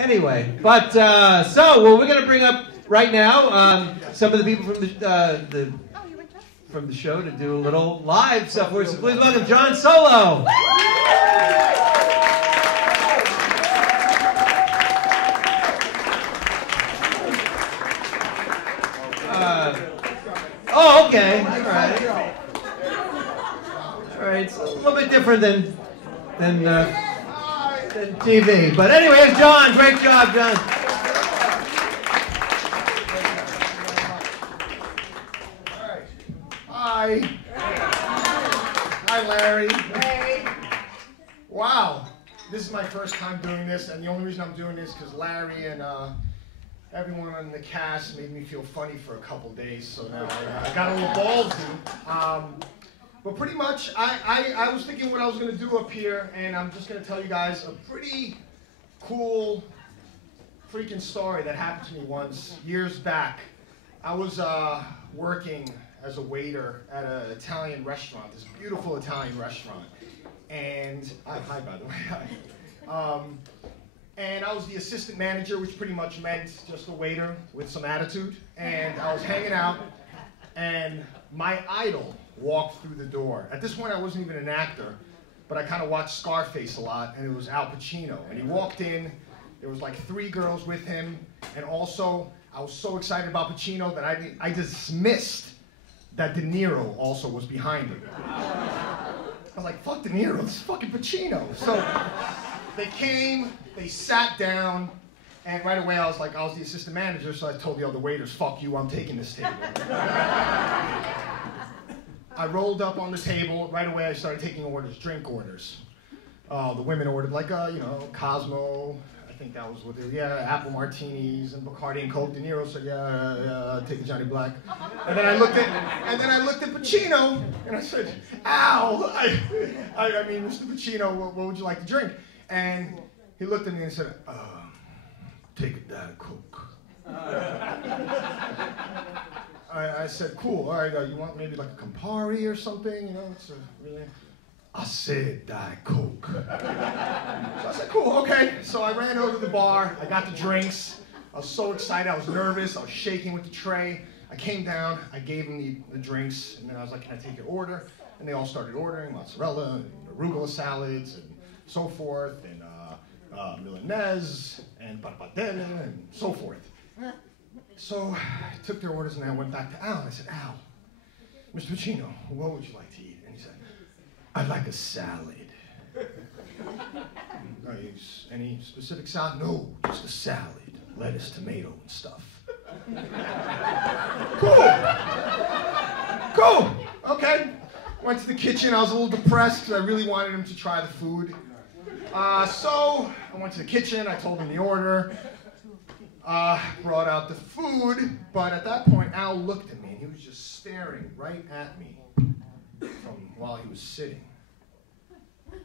Anyway, but well, we're going to bring up right now some of the people from the show to do a little live stuff for us. So please welcome John Solo. Oh, okay. All right. All right. It's a little bit different than TV. But anyway, it's John. Great job, John. All right. Hi. Hi, Larry. Hey. Wow. This is my first time doing this, and the only reason I'm doing this is because Larry and everyone on the cast made me feel funny for a couple days, so now I got a little ballsy. But pretty much, I was thinking what I was going to do up here, and I'm just going to tell you guys a pretty cool freaking story that happened to me once, years back. I was working as a waiter at an Italian restaurant, this beautiful Italian restaurant. And, hi by the way, and I was the assistant manager, which pretty much meant just a waiter with some attitude. And I was hanging out, and my idol walked through the door. At this point, I wasn't even an actor, but I kind of watched Scarface a lot, and it was Al Pacino. And he walked in, there was like 3 girls with him, and also, I was so excited about Pacino that I dismissed that De Niro also was behind him. I was like, fuck De Niro, this is fucking Pacino. So they came, they sat down, and right away I was the assistant manager, so I told the other waiters, fuck you, I'm taking this table. I rolled up on the table, right away I started taking orders, drink orders. The women ordered Cosmo, I think that was what they were, apple martinis and Bacardi and Coke. De Niro said, take a Johnny Black. And then I looked at Pacino, and I said, Al, I mean, Mr. Pacino, what would you like to drink? And he looked at me and said, take a Diet Coke. I said, cool, all right, you want maybe like a Campari or something, it's really... I said Diet Coke. So I said, cool, okay. So I ran over to the bar, I got the drinks, I was so excited, I was nervous, I was shaking with the tray. I came down, I gave them the drinks, and then I was like, can I take your order? And they all started ordering mozzarella and arugula salads and so forth, and Milanese and pappardelle and so forth. So I took their orders and I went back to Al and I said, Al, Mr. Pacino, what would you like to eat? And he said, I'd like a salad. Any specific salad? No, just a salad. Lettuce, tomato, and stuff. Cool. Okay. Went to the kitchen. I was a little depressed because I really wanted him to try the food. So I went to the kitchen. I told him the order. Brought out the food. But at that point, Al looked at me and he was just staring right at me from while he was sitting. And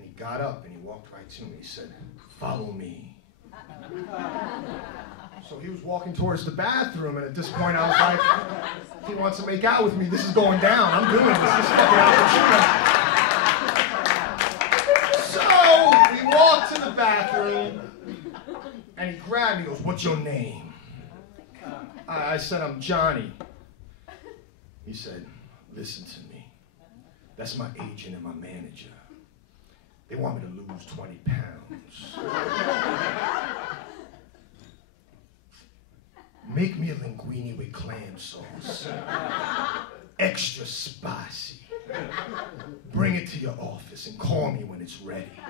he got up and he walked right to me. He said, follow me. So he was walking towards the bathroom, and at this point I was like, he wants to make out with me. This is going down. I'm doing this. This is fucking opportunity. So we walked to the bathroom, and he grabbed me. He goes, what's your name? I said, I'm Johnny. He said, listen to me. That's my agent and my manager. They want me to lose 20 pounds. Make me a linguine with clam sauce. Extra spicy. Bring it to your office and call me when it's ready. So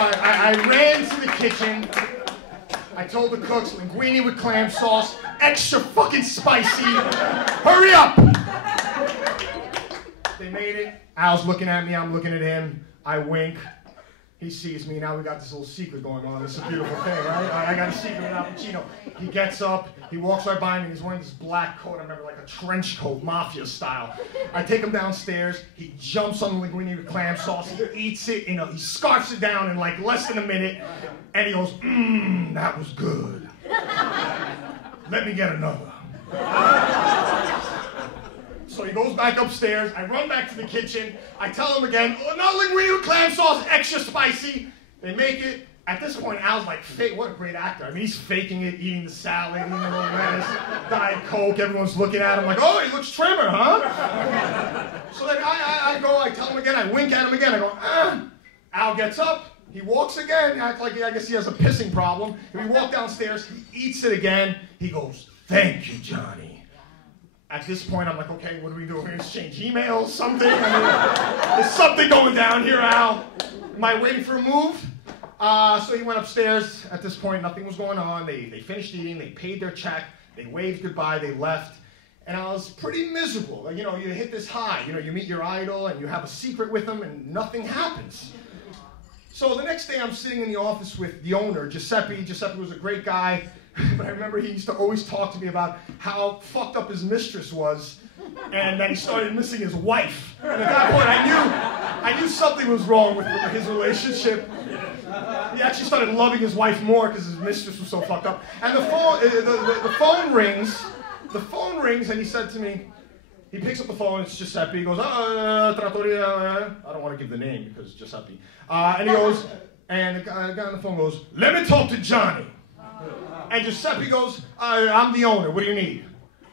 I ran to the kitchen. I told the cooks, linguine with clam sauce, extra fucking spicy. Hurry up! They made it. Al's looking at me, I'm looking at him. I wink. He sees me. Now we got this little secret going on. It's a beautiful thing, right? I got a secret with Al Pacino. He gets up. He walks right by me. He's wearing this black coat. I remember like a trench coat, mafia style. I take him downstairs. He jumps on the linguine with clam sauce. He eats it. He scarfs it down in like less than a minute. And he goes, that was good. Let me get another. So So he goes back upstairs. I run back to the kitchen. I tell him again, oh, no linguine with clam sauce, extra spicy. They make it. At this point, Al's like, what a great actor. I mean, he's faking it, eating the salad, eating the little lettuce, Diet Coke. Everyone's looking at him like, oh, he looks trimmer, huh? So then I go, I tell him again, I wink at him again. I go, Al gets up. He walks again, act like I guess he has a pissing problem. We walk downstairs, he eats it again. He goes, thank you, Johnny. At this point, I'm like, okay, what are we doing? We're going to exchange emails, something? I mean, there's something going down here, Al. Am I waiting for a move? So he went upstairs. At this point, nothing was going on. They finished eating. They paid their check. They waved goodbye. They left. And I was pretty miserable. You know, you hit this high. You know, you meet your idol, and you have a secret with them, and nothing happens. So the next day, I'm sitting in the office with the owner, Giuseppe. Giuseppe was a great guy. But I remember he used to always talk to me about how fucked up his mistress was, and that he started missing his wife. And at that point, I knew something was wrong with his relationship. He actually started loving his wife more because his mistress was so fucked up. And the phone rings. The phone rings, and he said to me, he picks up the phone. It's Giuseppe. He goes, trattoria. I don't want to give the name because it's Giuseppe. And he goes, and the guy on the phone goes, let me talk to Johnny. And Giuseppe goes, I'm the owner. What do you need?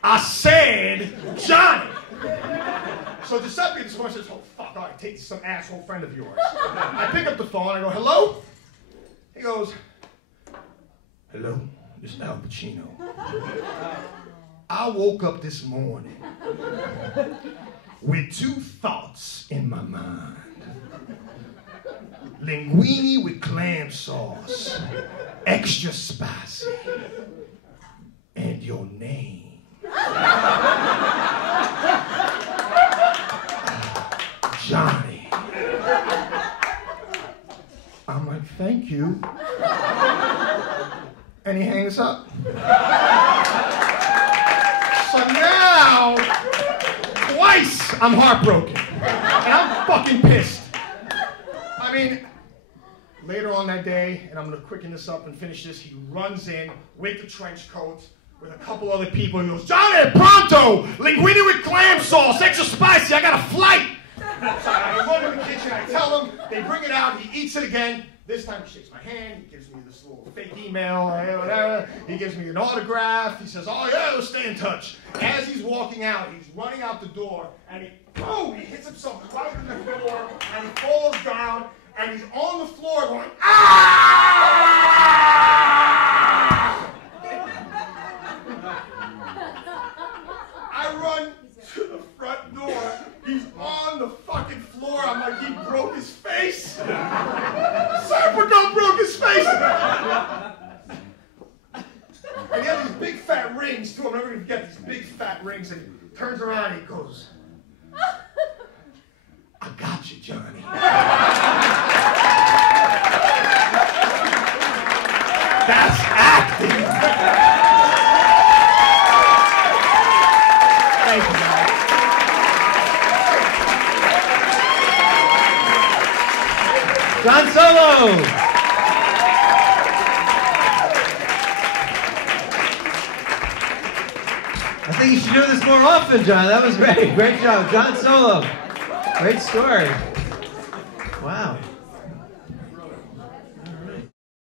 I said, Johnny. So Giuseppe at this point says, oh, fuck, all right, take this some asshole friend of yours. I pick up the phone. I go, hello? He goes, hello, this is Al Pacino. I woke up this morning with two thoughts in my mind. Linguine with clam sauce, extra spicy, and your name. Johnny. I'm like, thank you. And he hangs up. So now, twice I'm heartbroken. And I'm fucking pissed. I mean, later on that day, and I'm going to quicken this up and finish this, he runs in with the trench coat, with a couple other people. He goes, Johnny, pronto! Linguine with clam sauce, extra spicy, I got a flight! So I go to the kitchen, I tell him, they bring it out, he eats it again. This time he shakes my hand, he gives me this little fake email, whatever. He gives me an autograph. He says, oh yeah, let's stay in touch. As he's walking out, he's running out the door, and he hits himself right in the floor, and he falls down, and he's on the floor going, ah! I run to the front door. He's on the fucking floor. I'm like, he broke his face. Serpico broke his face. And he had these big fat rings too. I'm never gonna forget these big fat rings. And he turns around and he goes, I got you, Johnny. That's acting. Thank you, guys. John Solo. I think you should do this more often, John. That was great. Great job. John Solo. Great story.